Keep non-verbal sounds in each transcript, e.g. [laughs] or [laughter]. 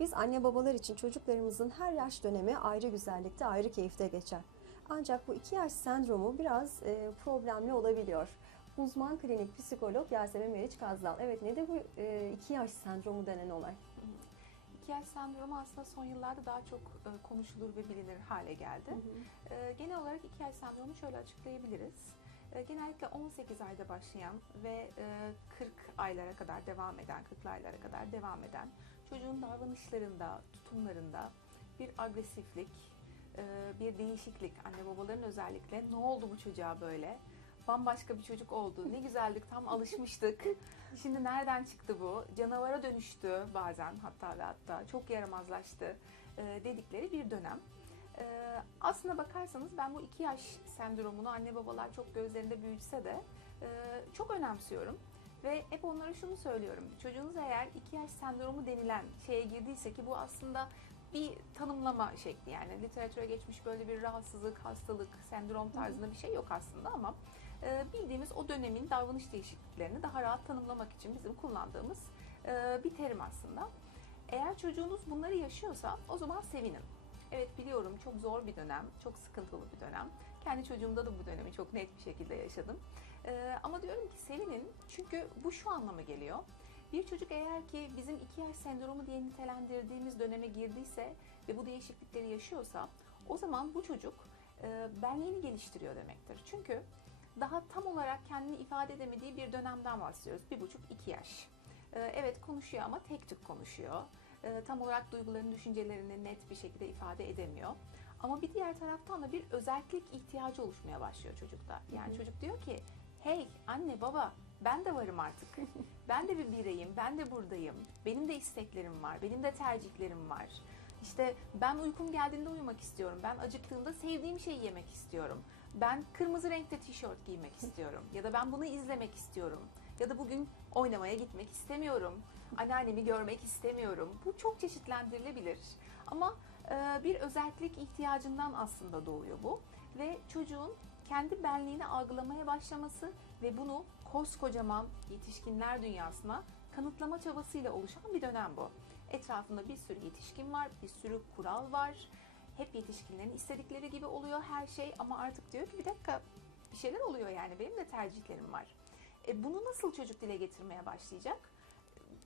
Biz anne babalar için çocuklarımızın her yaş dönemi ayrı güzellikte, ayrı keyifte geçer. Ancak bu iki yaş sendromu biraz e, problemli olabiliyor. Uzman klinik psikolog Yasemin Meriç Kazdal. Evet nedir bu e, iki yaş sendromu denen olay? İki yaş sendromu aslında son yıllarda daha çok e, konuşulur ve bilinir hale geldi. E, Genel olarak iki yaş sendromu şöyle açıklayabiliriz. E, Genellikle 18 ayda başlayan ve e, 40 aylara kadar devam eden, 40'lı aylara kadar devam eden çocuğun davranışlarında, tutumlarında bir agresiflik, e, bir değişiklik, anne babaların özellikle ne oldu bu çocuğa böyle? Bambaşka bir çocuk oldu. Ne güzeldik, tam alışmıştık. [laughs] Şimdi nereden çıktı bu? Canavara dönüştü bazen hatta ve hatta çok yaramazlaştı e, dedikleri bir dönem. E, aslına bakarsanız ben bu iki yaş sendromunu anne babalar çok gözlerinde büyütse de çok önemsiyorum. Ve hep onlara şunu söylüyorum. Çocuğunuz eğer iki yaş sendromu denilen şeye girdiyse ki bu aslında bir tanımlama şekli yani literatüre geçmiş böyle bir rahatsızlık, hastalık, sendrom tarzında bir şey yok aslında ama e, bildiğimiz o dönemin davranış değişikliklerini daha rahat tanımlamak için bizim kullandığımız e, bir terim aslında. Eğer çocuğunuz bunları yaşıyorsa o zaman sevinin. Evet biliyorum çok zor bir dönem, çok sıkıntılı bir dönem. Kendi çocuğumda da bu dönemi çok net bir şekilde yaşadım. E, ama diyorum ki sevinin çünkü bu şu anlama geliyor. Bir çocuk eğer ki bizim iki yaş sendromu diye nitelendirdiğimiz döneme girdiyse ve bu değişiklikleri yaşıyorsa o zaman bu çocuk e, benliğini geliştiriyor demektir. Çünkü daha tam olarak kendini ifade edemediği bir dönemden bahsediyoruz. Bir buçuk, iki yaş. E, evet konuşuyor ama tek tük konuşuyor. E, tam olarak duygularını, düşüncelerini net bir şekilde ifade edemiyor. Ama bir diğer taraftan da bir özellik ihtiyacı oluşmaya başlıyor çocukta. Yani Hı hı. çocuk diyor ki, hey anne baba ben de varım artık. [laughs] Ben de bir bireyim, ben de buradayım. Benim de isteklerim var, benim de tercihlerim var. İşte ben uykum geldiğinde uyumak istiyorum. Ben acıktığımda sevdiğim şeyi yemek istiyorum. Ben kırmızı renkte tişört giymek istiyorum. Ya da ben bunu izlemek istiyorum. Ya da bugün oynamaya gitmek istemiyorum. Anneannemi görmek istemiyorum. Bu çok çeşitlendirilebilir. Ama e, bir özellik ihtiyacından aslında doğuyor bu. Ve çocuğun kendi benliğini algılamaya başlaması ve bunu koskocaman yetişkinler dünyasına kanıtlama çabasıyla oluşan bir dönem bu. Etrafında bir sürü yetişkin var, bir sürü kural var. Hep yetişkinlerin istedikleri gibi oluyor her şey ama artık diyor ki bir dakika bir şeyler oluyor yani benim de tercihlerim var. E bunu nasıl çocuk dile getirmeye başlayacak?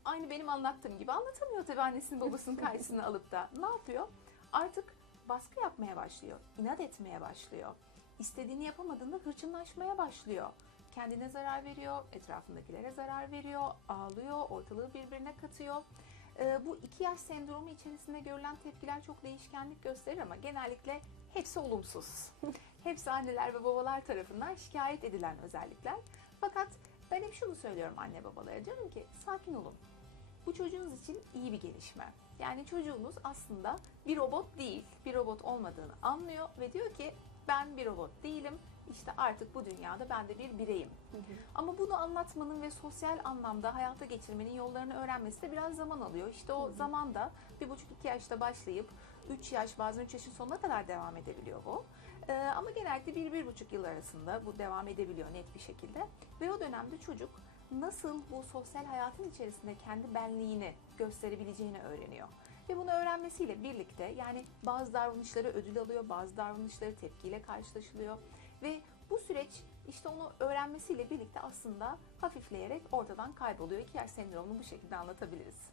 Aynı benim anlattığım gibi anlatamıyor tabii annesinin babasının karşısına [laughs] alıp da. Ne yapıyor? Artık baskı yapmaya başlıyor, inat etmeye başlıyor. İstediğini yapamadığında hırçınlaşmaya başlıyor. Kendine zarar veriyor, etrafındakilere zarar veriyor, ağlıyor, ortalığı birbirine katıyor. Ee, bu iki yaş sendromu içerisinde görülen tepkiler çok değişkenlik gösterir ama genellikle hepsi olumsuz. [laughs] hepsi anneler ve babalar tarafından şikayet edilen özellikler. Fakat ben hep şunu söylüyorum anne babalara diyorum ki sakin olun. Bu çocuğunuz için iyi bir gelişme. Yani çocuğunuz aslında bir robot değil, bir robot olmadığını anlıyor ve diyor ki ben bir robot değilim. İşte artık bu dünyada ben de bir bireyim. Ama bunu anlatmanın ve sosyal anlamda hayata geçirmenin yollarını öğrenmesi de biraz zaman alıyor. İşte o Hı hı. zamanda bir buçuk iki yaşta başlayıp 3 yaş bazen 3 yaşın sonuna kadar devam edebiliyor bu. Ee, ama genellikle bir, bir buçuk yıl arasında bu devam edebiliyor net bir şekilde. Ve o dönemde çocuk nasıl bu sosyal hayatın içerisinde kendi benliğini gösterebileceğini öğreniyor. Ve bunu öğrenmesiyle birlikte yani bazı davranışları ödül alıyor, bazı davranışları tepkiyle karşılaşılıyor. Ve bu süreç işte onu öğrenmesiyle birlikte aslında hafifleyerek ortadan kayboluyor. İki yaş sendromunu bu şekilde anlatabiliriz.